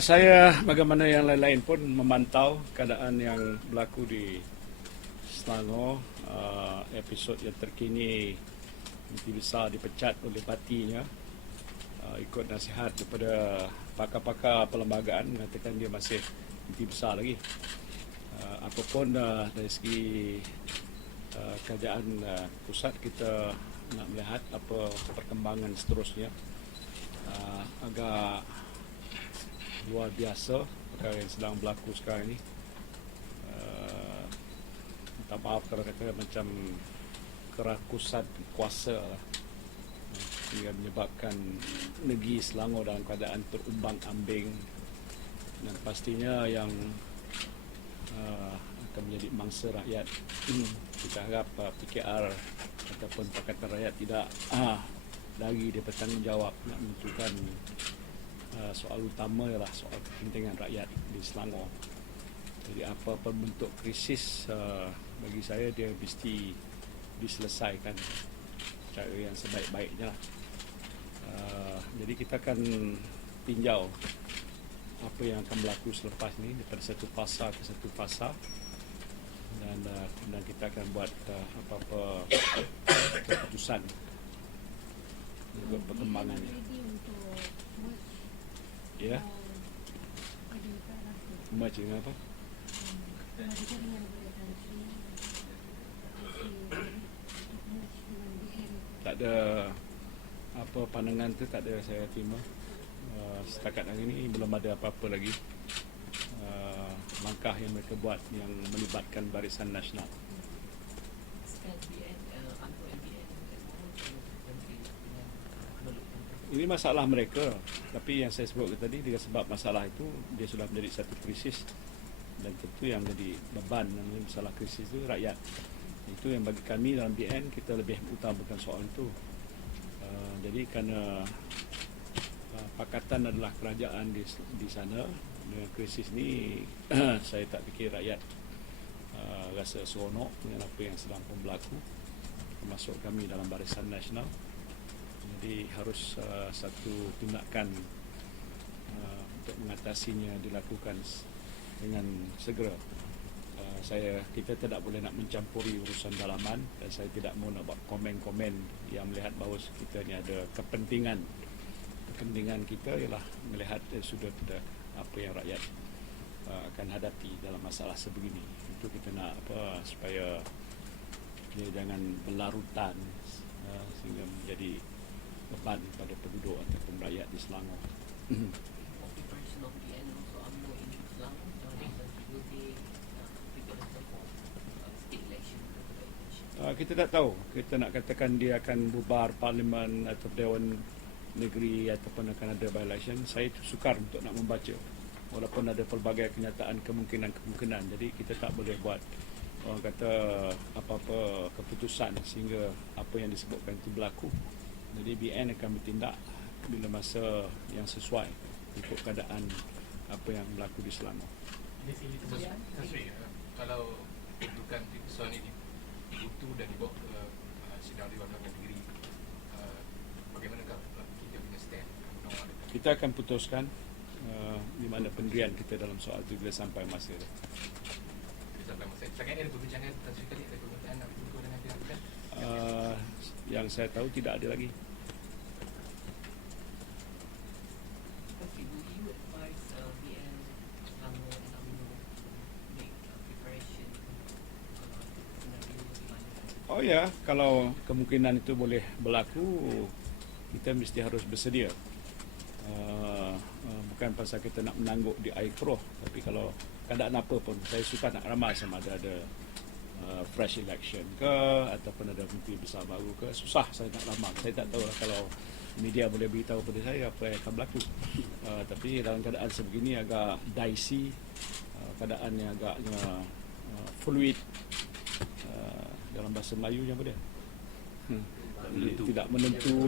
Saya bagaimana yang lain-lain pun memantau keadaan yang berlaku di Selangor. Episod yang terkini Menteri Besar dipecat oleh partinya ikut nasihat daripada pakar-pakar perlembagaan mengatakan dia masih Menteri Besar lagi. Apapun dari segi kerajaan pusat, kita nak melihat apa perkembangan seterusnya. Agak luar biasa perkara yang sedang berlaku sekarang ini. Minta maaf kalau kata macam kerakusan kuasa lah, sehingga menyebabkan negeri Selangor dalam keadaan terumbang-ambing, dan pastinya yang akan menjadi mangsa rakyat. Kita harap PKR ataupun Pakatan Rakyat tidak lagi dia bertanggungjawab nak menentukan soal utama ialah soal kepentingan rakyat di Selangor. Jadi apa-apa bentuk krisis bagi saya dia mesti diselesaikan cara yang sebaik-baiknya. Jadi kita akan tinjau apa yang akan berlaku selepas ini daripada satu fasa ke satu fasa, dan kita akan buat apa-apa keputusan untuk perkembangannya. Ya, merge dengan apa? Tak ada apa pandangan tu, tak ada saya terima. Setakat hari ini belum ada apa-apa lagi langkah yang mereka buat yang melibatkan Barisan Nasional. Ini masalah mereka, tapi yang saya sebut tadi, dengan sebab masalah itu dia sudah menjadi satu krisis, dan tentu yang menjadi beban dalam masalah krisis itu rakyat. Itu yang bagi kami dalam BN kita lebih utamakan soal itu. Jadi kerana pakatan adalah kerajaan di sana, dengan krisis ni saya tak fikir rakyat rasa seronok dengan apa yang sedang pun berlaku, termasuk kami dalam Barisan Nasional. Jadi harus satu tindakan untuk mengatasinya dilakukan dengan segera. Kita tidak boleh nak mencampuri urusan dalaman, dan saya tidak mahu nak buat komen-komen yang melihat bahawa kita ni ada kepentingan. Kepentingan kita ialah melihat sudut apa yang rakyat akan hadapi dalam masalah sebegini. Itu kita nak supaya dia jangan berlarutan sehingga menjadi beban pada penduduk ataupun rakyat di Selangor. Kita tak tahu. Kita nak katakan dia akan bubar parlimen atau Dewan Negeri ataupun akan ada by-election. Saya sukar untuk nak membaca, walaupun ada pelbagai kenyataan kemungkinan. Jadi kita tak boleh buat orang kata apa-apa keputusan sehingga apa yang disebutkan itu berlaku. Jadi BN akan bertindak bila masa yang sesuai ikut keadaan apa yang berlaku di Selangor. Kalau kedudukan keputusan ini diutuh dan dibawa ke sidang Dewan Perwakilan Negeri, bagaimanakah kita punya stand? Kita akan putuskan di mana pendirian kita dalam soal itu bila sampai masa itu. Sekarang ada perbincangan sekali, ada permintaan nak berkumpul dengan pihak-pihak? Yang saya tahu tidak ada lagi. Oh ya, kalau kemungkinan itu boleh berlaku, kita mesti harus bersedia. Bukan pasal kita nak menangguk di air keruh, tapi kalau keadaan apa pun, saya suka nak ramai sama ada fresh election ke ataupun ada menteri besar baru ke. Susah saya nak ramal. Saya tak tahu lah kalau media boleh beritahu pada saya apa yang akan berlaku. Tapi dalam keadaan sebegini agak dicey, keadaan yang agaknya fluid, dalam bahasa Melayunya apa dia? Tidak menentu.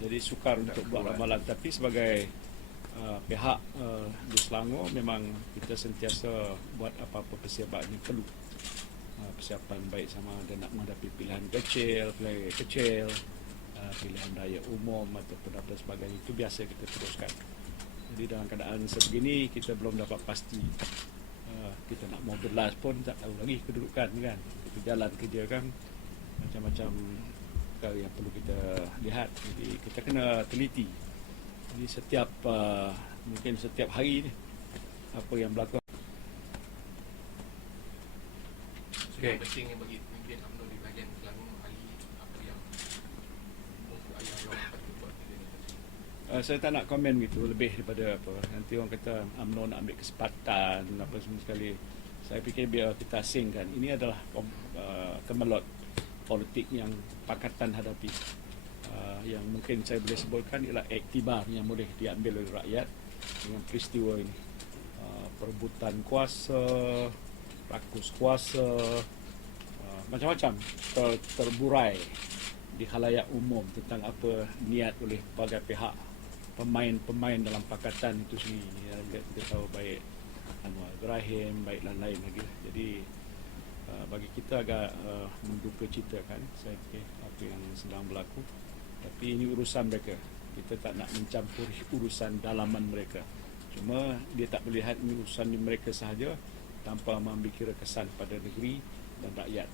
Jadi sukar untuk buat ramalan. Tapi sebagai pihak di Selangor, memang kita sentiasa buat apa-apa persiapan yang perlu. Persiapan baik sama ada nak menghadapi pilihan kecil, pilihan raya umum ataupun apa sebagainya. Itu biasa kita teruskan. Jadi dalam keadaan sebegini kita belum dapat pasti. Kita nak mobilize pun tak tahu lagi kedudukan kan. Kita jalan kerja kan macam-macam perkara yang perlu kita lihat. Jadi kita kena teliti. Jadi setiap mungkin setiap hari ni apa yang berlaku. Yang penting yang bagi pemimpin UMNO di bahagian Selangor hari apa yang untuk ayah orang patut buat ni. Saya tak nak komen gitu lebih daripada apa. Nanti orang kata UMNO nak ambil kesempatan apa semua sekali. Saya fikir biar kita asingkan. Ini adalah kemelot politik yang pakatan hadapi. Yang mungkin saya boleh sebutkan ialah iktibar yang boleh diambil oleh rakyat dengan peristiwa ini. Perebutan kuasa, rakus kuasa, macam-macam terburai di khalayak umum tentang apa niat oleh pelbagai pihak, pemain-pemain dalam pakatan itu sendiri. Kita tahu baik Anwar Ibrahim, baik lain-lain lagi. Jadi bagi kita agak menduka cita kan, saya fikir apa yang sedang berlaku. Tapi ini urusan mereka. Kita tak nak mencampuri urusan dalaman mereka. Cuma dia tak melihat ini urusan mereka sahaja tanpa mengambil kira kesan pada negeri dan rakyat.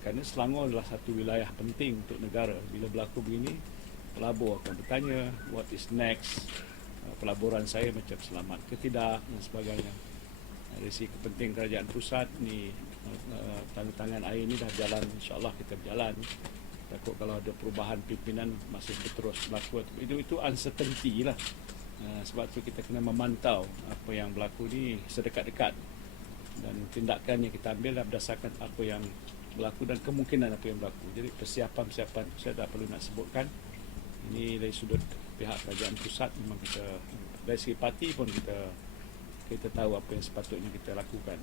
Kerana Selangor adalah satu wilayah penting untuk negara. Bila berlaku begini, pelabur akan bertanya, what is next? Pelaburan saya macam selamat ke tidak dan sebagainya. Dari segi kepentingan kerajaan pusat ni, tanda tangan air ni dah jalan, insya-Allah kita berjalan. Takut kalau ada perubahan pimpinan masih terus berlaku. Itu uncertainty lah. Sebab tu kita kena memantau apa yang berlaku ni sedekat-dekat. Dan tindakan yang kita ambil berdasarkan apa yang berlaku dan kemungkinan apa yang berlaku. Jadi persiapan-persiapan saya tak perlu nak sebutkan. Ini dari sudut pihak kerajaan pusat memang kita, dari segi parti pun kita tahu apa yang sepatutnya kita lakukan.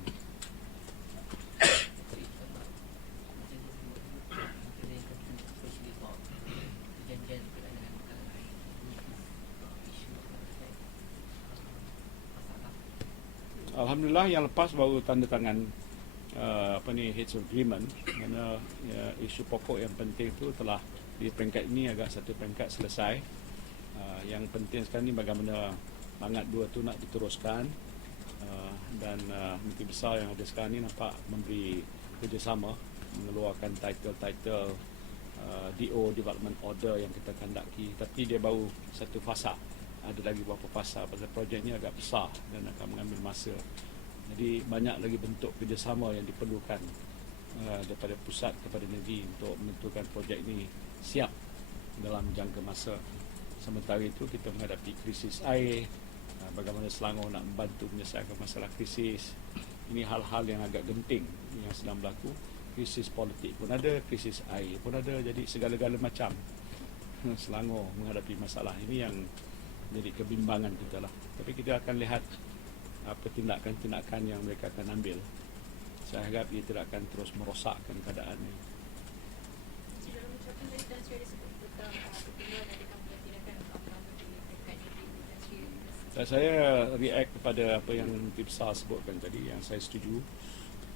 Alhamdulillah yang lepas baru tanda tangan Heads of Agreement, kerana isu pokok yang penting itu telah di peringkat ini agak satu peringkat selesai. Yang penting sekarang ni bagaimana mangat dua tu nak diteruskan, dan Menteri Besar yang ada sekarang ni nampak memberi kerjasama mengeluarkan title DO Development Order yang kita kandaki, tapi dia baru satu fasa. Ada lagi beberapa fasa pasal projek ni agak besar dan akan mengambil masa. Jadi banyak lagi bentuk kerjasama yang diperlukan daripada pusat kepada negeri untuk menentukan projek ini siap dalam jangka masa. Sementara itu kita menghadapi krisis air, bagaimana Selangor nak membantu menyelesaikan masalah krisis. Ini hal-hal yang agak genting yang sedang berlaku. Krisis politik pun ada, krisis air pun ada. Jadi segala-gala macam Selangor menghadapi masalah ini yang jadi kebimbangan kita lah. Tapi kita akan lihat apa tindakan-tindakan yang mereka akan ambil. Saya harap ia tidak akan terus merosakkan keadaan ini. Dalam ucapan tadi dan sudah disebut tentang pertemuan adakah tindakan apa-apa di dekat industri. Saya react kepada apa yang Menteri Besar sebutkan tadi, yang saya setuju.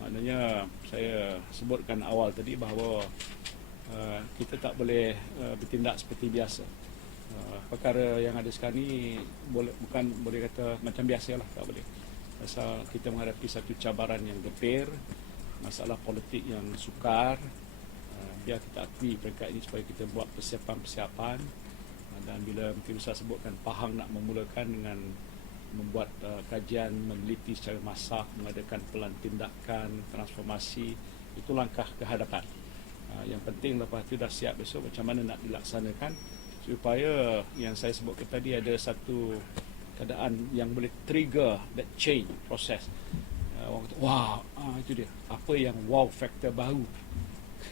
Maknanya saya sebutkan awal tadi bahawa kita tak boleh bertindak seperti biasa. Perkara yang ada sekarang ni bukan boleh kata macam biasa lah, tak boleh. Pasal kita menghadapi satu cabaran yang getir, masalah politik yang sukar. Biar kita akui peringkat ini supaya kita buat persiapan-persiapan. Dan bila Menteri Besar sebutkan Pahang nak memulakan dengan membuat kajian, meneliti secara massal, mengadakan pelan tindakan, transformasi, itu langkah ke hadapan. Yang penting lepas itu dah siap besok macam mana nak dilaksanakan supaya yang saya sebutkan tadi ada satu keadaan yang boleh trigger that change process. Orang kata, wow, itu dia. Apa yang wow factor baru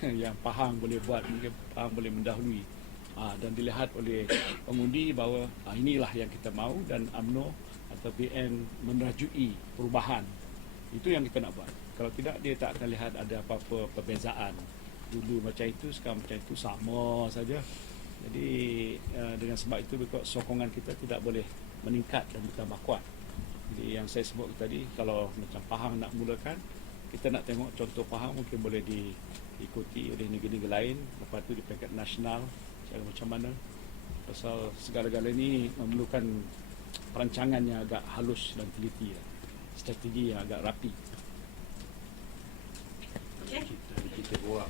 yang Pahang boleh buat, mungkin Pahang boleh mendahului. Dan dilihat oleh pengundi bahawa inilah yang kita mahu dan UMNO atau PN merajui perubahan. Itu yang kita nak buat. Kalau tidak, dia tak akan lihat ada apa-apa perbezaan. Dulu macam itu, sekarang macam itu, sama saja. Jadi dengan sebab itu sokongan kita tidak boleh meningkat dan bertambah kuat. Jadi yang saya sebut tadi, kalau macam Pahang nak mulakan, kita nak tengok contoh Pahang mungkin boleh diikuti oleh negeri-negeri lain. Lepas itu di peringkat nasional, cara macam mana. Pasal segala-gala ini memerlukan perancangannya agak halus dan teliti lah. Strategi yang agak rapi. Okay. Kita buat.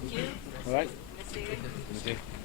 Thank you. Alright. Terima kasih. Terima kasih.